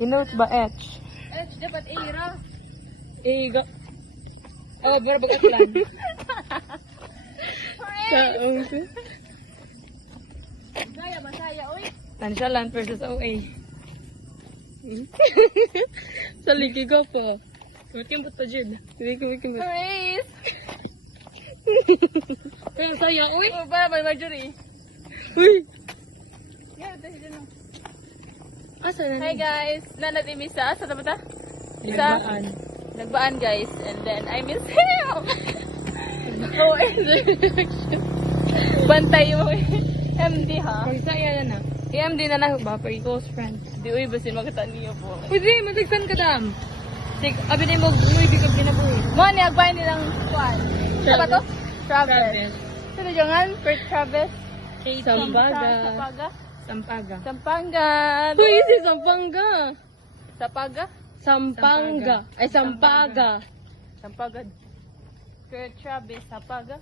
Inote ba H? H dapat A-ra. Iga. Oh, bara bagatlan. Saong ko. Gaya, masaya, oy. Tansyalan versus OA. Sa ligi ko po. Makimbot pa dyan. Makimbot. Praise! Kaya saya, uy. Oh, para ba Marjorie? Uy. Yeah, dahil dyan lang. Asa na? Hi guys! Nanatim isa. Sa ba ta? Nagbaan. Nagbaan guys. And then I miss him! Oh, bantay mo MD ha? Pag saya na na. MD na na ba? Very close friend. Di uy, basin makita niyo po. Uy, di, matagsan ka dam. Sige, abi na mo, di ka binabuhi. Mo, niyagbay nilang kuwan. Sa ba to? Travis. Travis. Sino dyan? Per Travis? Sampaga. Sampaga? Sampaga. Sampangan. Uy, si Sampanga. Sapaga? Sampanga. Ay, Sampaga. Sampaga. Per Travis, Sapaga?